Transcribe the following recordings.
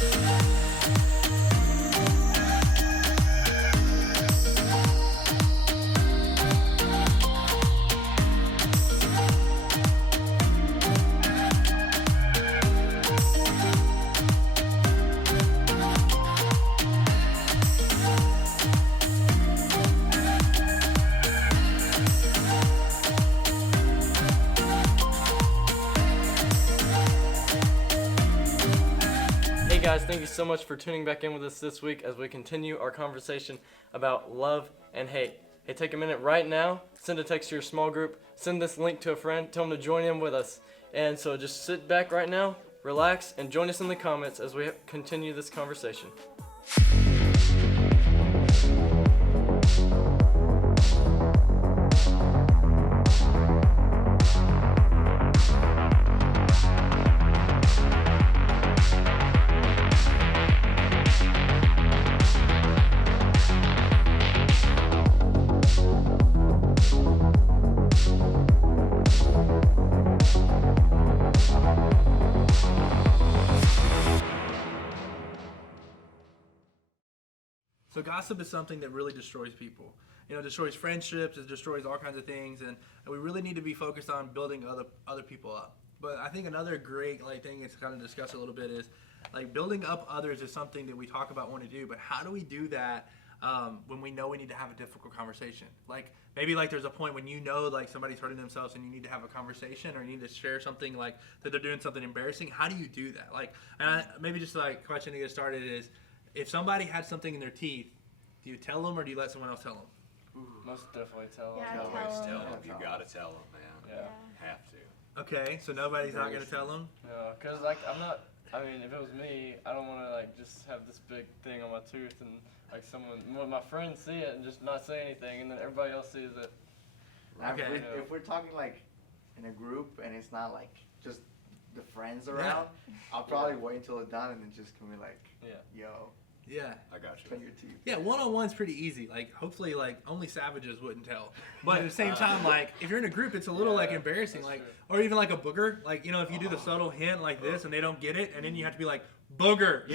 Hey guys, thank you so much for tuning back in with us this week as we continue our conversation about love and hate. Hey, take a minute right now, send a text to your small group, send this link to a friend, tell them to join in with us. And so just sit back right now, relax, and join us in the comments as we continue this conversation. So gossip is something that really destroys people. You know, it destroys friendships, it destroys all kinds of things, and we really need to be focused on building other people up. But I think another great thing to kind of discuss a little bit is building up others is something that we talk about wanting to do. But how do we do that when we know we need to have a difficult conversation? Maybe there's a point when you know somebody's hurting themselves and you need to have a conversation, or you need to share something that they're doing something embarrassing. How do you do that? Maybe just question to get started is, if somebody had something in their teeth, do you tell them or do you let someone else tell them? Most definitely tell them. Yeah, Always tell tell them. them. You gotta tell them, man. Yeah. Have to. Okay, so nobody's not going to tell them? No, because I'm not, if it was me, I don't want to just have this big thing on my tooth and when my friends see it and just not say anything and then everybody else sees it. Okay. If we're talking in a group and it's not just the friends around, I'll probably wait until it's done and then just come be yo, Yeah. I got you. clean your teeth. Yeah, one-on-one's pretty easy. Hopefully, only savages wouldn't tell. But at the same time, if you're in a group, it's a little, embarrassing. That's true. Or even a booger. If you do the subtle hint like this and they don't get it, and then you have to be booger.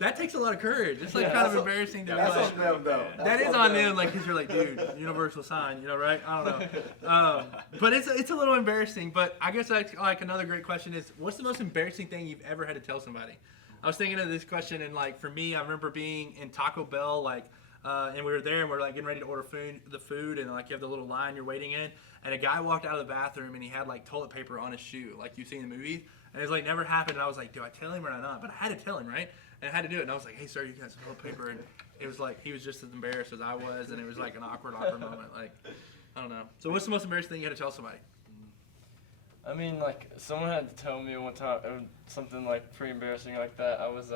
That takes a lot of courage. It's, kind of embarrassing to be That's on them, though. That is on them, because you're dude, universal sign, right? I don't know. But it's a little embarrassing. But I guess, another great question is, what's the most embarrassing thing you've ever had to tell somebody? I was thinking of this question, and for me, I remember being in Taco Bell, and we were there, and we're getting ready to order the food, and you have the little line you're waiting in, and a guy walked out of the bathroom, and he had toilet paper on his shoe, like you see in the movies, and it's never happened, and I was do I tell him or not? But I had to tell him, right? And I had to do it, and I was hey sir, you got some toilet paper, and it was he was just as embarrassed as I was, and it was an awkward moment, I don't know. So what's the most embarrassing thing you had to tell somebody? Someone had to tell me one time something pretty embarrassing like that. it was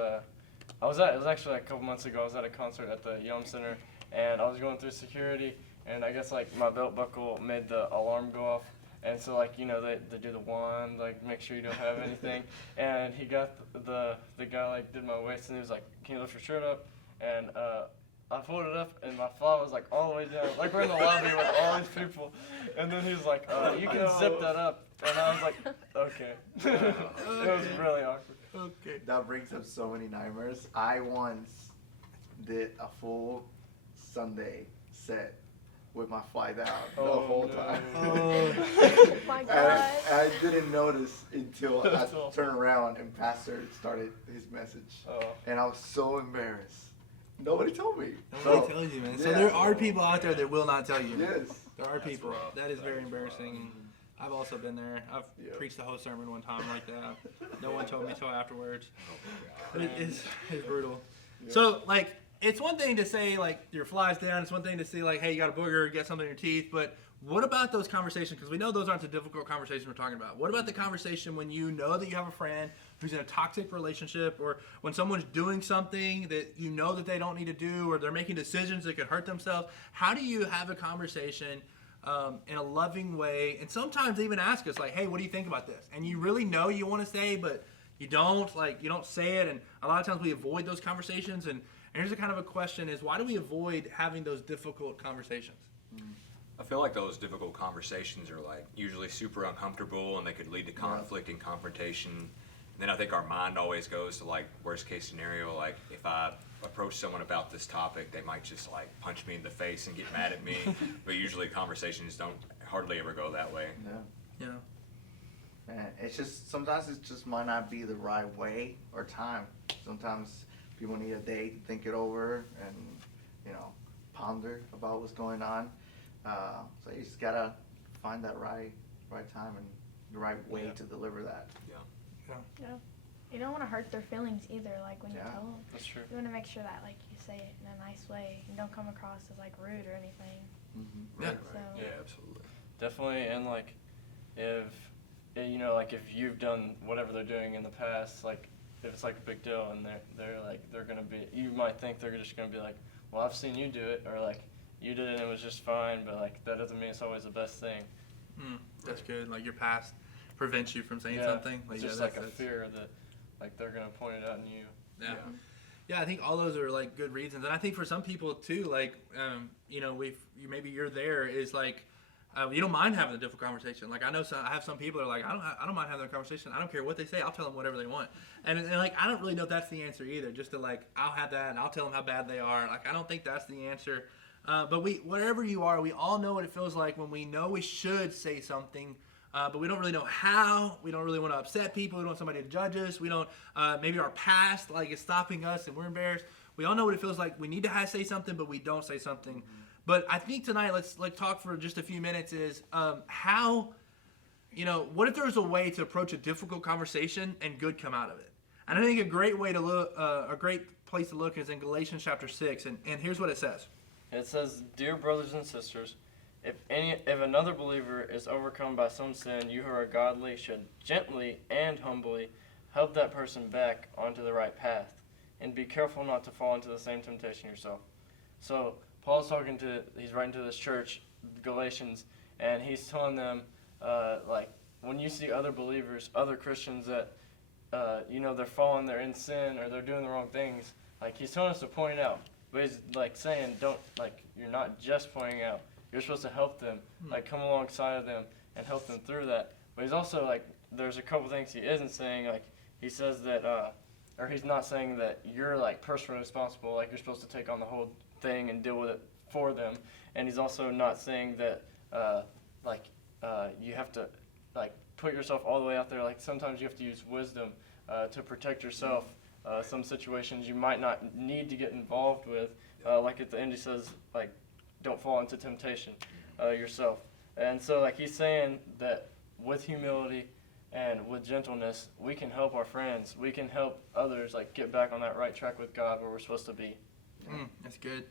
actually a couple months ago. I was at a concert at the Yum Center, and I was going through security, and I guess my belt buckle made the alarm go off, and so they do the wand, make sure you don't have anything, and he got the guy did my waist, and he was can you lift your shirt up, and I pulled it up, and my fly was all the way down, we're in the lobby with all these people, and then he was you can zip that up, and I was okay. It was really awkward. Okay. That brings up so many nightmares. I once did a full Sunday set with my fly down the whole time. Oh my And God. I didn't notice until I That's awful. turned around and Pastor started his message. Oh. And I was so embarrassed. Nobody told me. Nobody tells you, man. So yeah. there are people out there that will not tell you. Yes. There are people. rough. That is very embarrassing. I've also been there. I've preached the whole sermon one time like that. No one told me until afterwards. It's brutal. So, it's one thing to say, your fly's down. It's one thing to say, hey, you got a booger, get something in your teeth. But what about those conversations? Because we know those aren't the difficult conversations we're talking about. What about the conversation when you know that you have a friend who's in a toxic relationship, or when someone's doing something that you know that they don't need to do, or they're making decisions that could hurt themselves? How do you have a conversation in a loving way, and sometimes even ask us hey, what do you think about this? And you really know you want to say, but you don't say it, and a lot of times we avoid those conversations. And here's a kind of a question is, why do we avoid having those difficult conversations? I feel like those difficult conversations are usually super uncomfortable, and they could lead to conflict and confrontation. then I think our mind always goes to like worst case scenario, like if I approach someone about this topic, they might just like punch me in the face and get mad at me. But usually conversations don't hardly ever go that way. Yeah. You know. And it's just sometimes it just might not be the right way or time. Sometimes people need a day to think it over and ponder about what's going on. So you just gotta find that right time and the right way to deliver that. Yeah. You don't want to hurt their feelings either. Like when you Yeah. tell them, That's true. you want to make sure that like you say it in a nice way and don't come across as like rude or anything. Mm-hmm. Yeah. So Yeah, absolutely. Definitely, and like if like if you've done whatever they're doing in the past, like if it's like a big deal and they're gonna be, you might think they're just gonna be like, well, I've seen you do it, or like you did it and it was just fine, but like that doesn't mean it's always the best thing. That's good. Like your past prevents you from saying Yeah, something. It's just like a fear that like they're gonna point it out in you. Yeah. Yeah, I think all those are like good reasons, and I think for some people too, like maybe you're there is like you don't mind having a difficult conversation. Like I know I have some people that are like I don't mind having a conversation. I don't care what they say. I'll tell them whatever they want, and like I don't really know if that's the answer either. Just to like I'll have that and I'll tell them how bad they are. Like I don't think that's the answer. But whatever you are, we all know what it feels like when we know we should say something. But we don't really know how. We don't really want to upset people. We don't want somebody to judge us. We don't. Maybe our past like is stopping us, and we're embarrassed. We all know what it feels like. We need to say something, but we don't say something. But I think tonight, let's talk for just a few minutes. Is how, what if there was a way to approach a difficult conversation and good come out of it? And I think a great way to look, a great place to look is in Galatians chapter 6, and here's what it says. It says, "Dear brothers and sisters, if another believer is overcome by some sin, you who are godly should gently and humbly help that person back onto the right path, and be careful not to fall into the same temptation yourself." So Paul's he's writing to this church, Galatians, and he's telling them, like, when you see other believers, other Christians that, they're falling, they're in sin, or they're doing the wrong things, like, he's telling us to point it out. But he's, like, saying, you're not just pointing out. You're supposed to help them, like, come alongside of them and help them through that. But he's also, like, there's a couple things he isn't saying. Like, he says that, or he's not saying that you're, like, personally responsible, like, you're supposed to take on the whole thing and deal with it for them. And he's also not saying that, you have to, like, put yourself all the way out there. Like, sometimes you have to use wisdom to protect yourself. Some situations you might not need to get involved with. Like at the end he says, like, don't fall into temptation yourself. And so, like, he's saying that with humility and with gentleness, we can help our friends. We can help others, like, get back on that right track with God where we're supposed to be. That's good.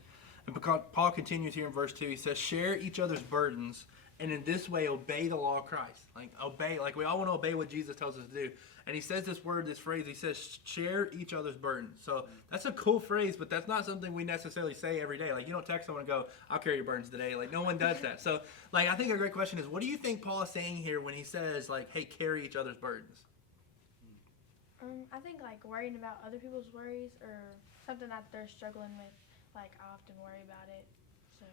And because Paul continues here in verse 2, he says, share each other's burdens, and in this way obey the law of Christ. Like, obey, like we all want to obey what Jesus tells us to do. And he says this phrase, he says, share each other's burdens. So that's a cool phrase, but that's not something we necessarily say every day. Like, you don't text someone and go, I'll carry your burdens today. Like, no one does that. So, like, I think a great question is, what do you think Paul is saying here when he says, like, hey, carry each other's burdens? I think like worrying about other people's worries or something that they're struggling with, like I often worry about it. So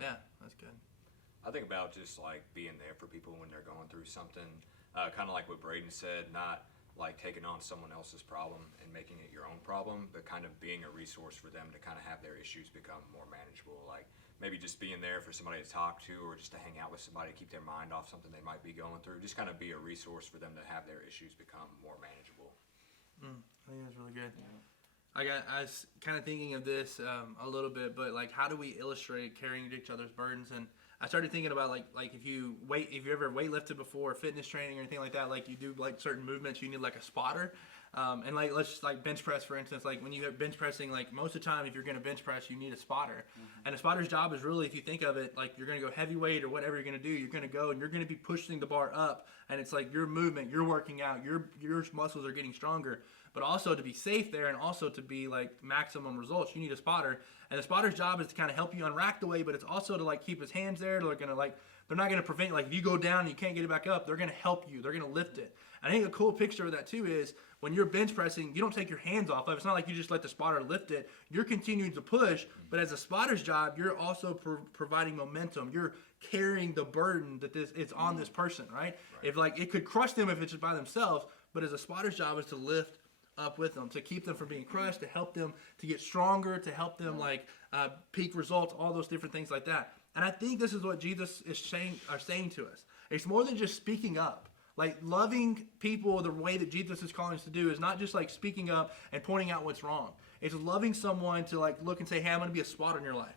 Yeah, that's good. I think about just like being there for people when they're going through something, kind of like what Braden said, not like taking on someone else's problem and making it your own problem, but kind of being a resource for them to kind of have their issues become more manageable. Like maybe just being there for somebody to talk to, or just to hang out with somebody to keep their mind off something they might be going through. Just kind of be a resource for them to have their issues become more manageable. I think that's really good. I was kind of thinking of this a little bit, but like, how do we illustrate carrying each other's burdens? And I started thinking about like if you ever weightlifted before, fitness training or anything like that, like you do like certain movements, you need like a spotter. And like let's just like bench press, for instance. Like when you have bench pressing, like most of the time, if you're gonna bench press, you need a spotter. And a spotter's job is really, if you think of it, like you're gonna go heavyweight or whatever you're gonna do, you're gonna go and you're gonna be pushing the bar up, and it's like your movement, you're working out, your muscles are getting stronger. But also to be safe there, and also to be like maximum results, you need a spotter. And the spotter's job is to kind of help you unrack the weight, but it's also to like keep his hands there. They're not gonna prevent, like if you go down and you can't get it back up, they're gonna help you. They're gonna lift it. And I think a cool picture of that too is when you're bench pressing, you don't take your hands off of it. It's not like you just let the spotter lift it. You're continuing to push, but as a spotter's job, you're also providing momentum. You're carrying the burden that it's on this person, right? If like it could crush them if it's just by themselves, but as a spotter's job is to lift up with them, to keep them from being crushed, to help them to get stronger, to help them peak results, all those different things like that. And I think this is what Jesus is saying to us. It's more than just speaking up. Like, loving people the way that Jesus is calling us to do is not just like speaking up and pointing out what's wrong. It's loving someone to like look and say, hey, I'm going to be a spotter in your life.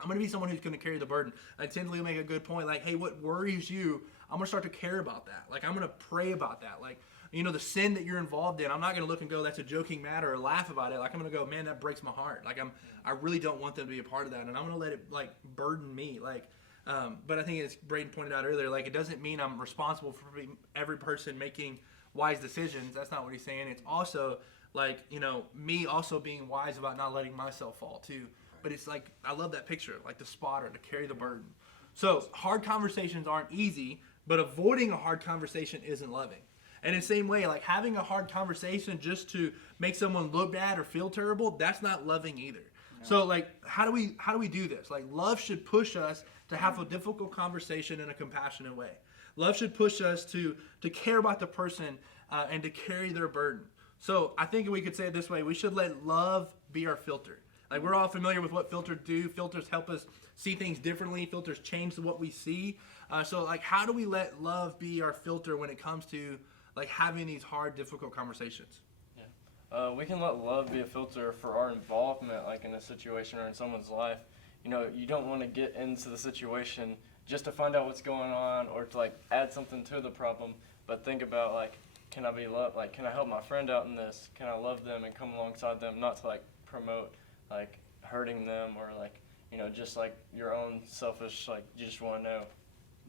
I'm going to be someone who's going to carry the burden. I Tinsley will make a good point. Like, hey, what worries you? I'm going to start to care about that. Like, I'm going to pray about that. Like, you know, the sin that you're involved in, I'm not going to look and go, that's a joking matter, or laugh about it. Like, I'm going to go, man, that breaks my heart. Like, I really don't want them to be a part of that. And I'm going to let it like burden me. Like, but I think as Braden pointed out earlier, like, it doesn't mean I'm responsible for every person making wise decisions. That's not what he's saying. It's also like, you know, me also being wise about not letting myself fall too. But it's like, I love that picture, like the spotter, to carry the burden. So hard conversations aren't easy, but avoiding a hard conversation isn't loving. And in the same way, like having a hard conversation just to make someone look bad or feel terrible, that's not loving either. Yeah. So like, how do we do this? Like, love should push us to have a difficult conversation in a compassionate way. Love should push us to care about the person and to carry their burden. So I think we could say it this way: we should let love be our filter. Like, we're all familiar with what filters do. Filters help us see things differently. Filters change what we see. So, like, how do we let love be our filter when it comes to, like, having these hard, difficult conversations? Yeah. We can let love be a filter for our involvement, like, in a situation or in someone's life. You know, you don't want to get into the situation just to find out what's going on or to, like, add something to the problem, but think about, like, can I be loved? Like, can I help my friend out in this? Can I love them and come alongside them, not to, like, promote like hurting them or like, you know, just like your own selfish, like you just want to know.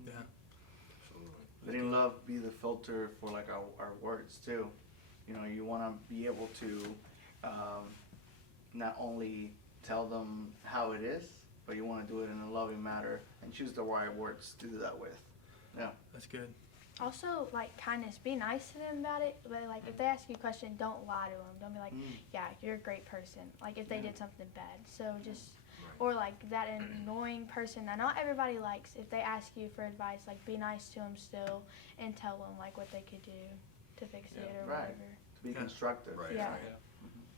Yeah. Letting love be the filter for like our words too. You know, you want to be able to not only tell them how it is, but you want to do it in a loving manner and choose the right words to do that with. Yeah. That's good. Also, like, kindness. Be nice to them about it, but, like, if they ask you a question, don't lie to them. Don't be like, yeah, you're a great person. Like, if they did something bad. So just, or, like, that annoying person that not everybody likes, if they ask you for advice, like, be nice to them still and tell them, like, what they could do to fix it or whatever. To be constructive. Right. Yeah.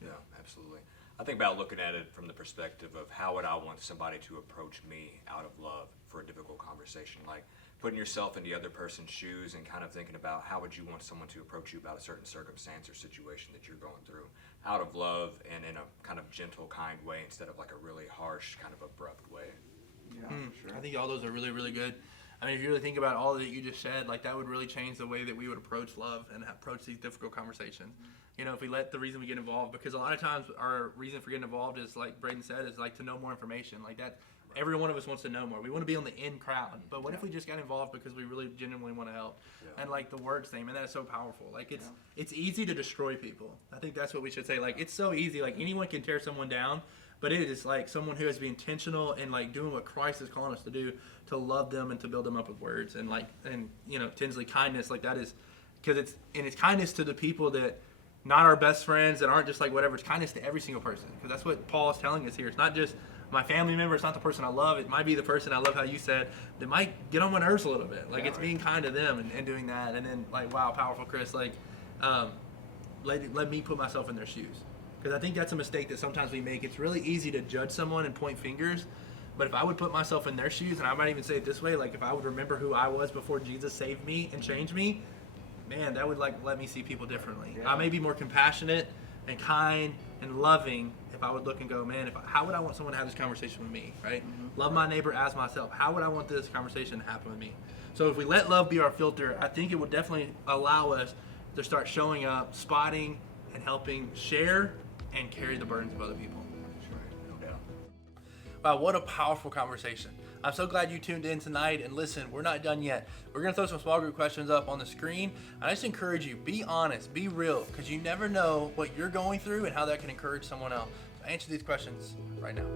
Yeah, absolutely. I think about looking at it from the perspective of how would I want somebody to approach me out of love for a difficult conversation. Like, putting yourself in the other person's shoes and kind of thinking about how would you want someone to approach you about a certain circumstance or situation that you're going through out of love and in a kind of gentle, kind way instead of like a really harsh, kind of abrupt way. Yeah, sure. I think all those are really, really good. I mean, if you really think about all that you just said, like, that would really change the way that we would approach love and approach these difficult conversations. You know, if we let the reason we get involved, because a lot of times our reason for getting involved is, like Braden said, is like to know more information. Like that, every one of us wants to know more. We want to be on the in crowd. But what if we just got involved because we really genuinely want to help? Yeah. And like the words thing, man, that is so powerful. Like it's easy to destroy people. I think that's what we should say. Like, it's so easy. Like, anyone can tear someone down. But it is like someone who has to be intentional and like doing what Christ is calling us to do, to love them and to build them up with words. And like, and you know, Tinsley, kindness, like that is, because it's kindness to the people that not our best friends, that aren't just like whatever. It's kindness to every single person, because that's what Paul is telling us here. It's not just my family member. It's not the person I love. It might be the person, I love how you said, that might get on my nerves a little bit. Like, it's being kind to them and doing that. And then like, wow, powerful, Chris. Like, let me put myself in their shoes. Because I think that's a mistake that sometimes we make. It's really easy to judge someone and point fingers. But if I would put myself in their shoes, and I might even say it this way, like if I would remember who I was before Jesus saved me and changed me, man, that would like let me see people differently. Yeah. I may be more compassionate and kind and loving if I would look and go, man, how would I want someone to have this conversation with me, right? Mm-hmm. Love my neighbor as myself. How would I want this conversation to happen with me? So if we let love be our filter, I think it would definitely allow us to start showing up, spotting, and helping share and carry the burdens of other people. That's right, no doubt. Wow, what a powerful conversation. I'm so glad you tuned in tonight, and listen, we're not done yet. We're going to throw some small group questions up on the screen. I just encourage you, be honest, be real, because you never know what you're going through and how that can encourage someone else. So answer these questions right now.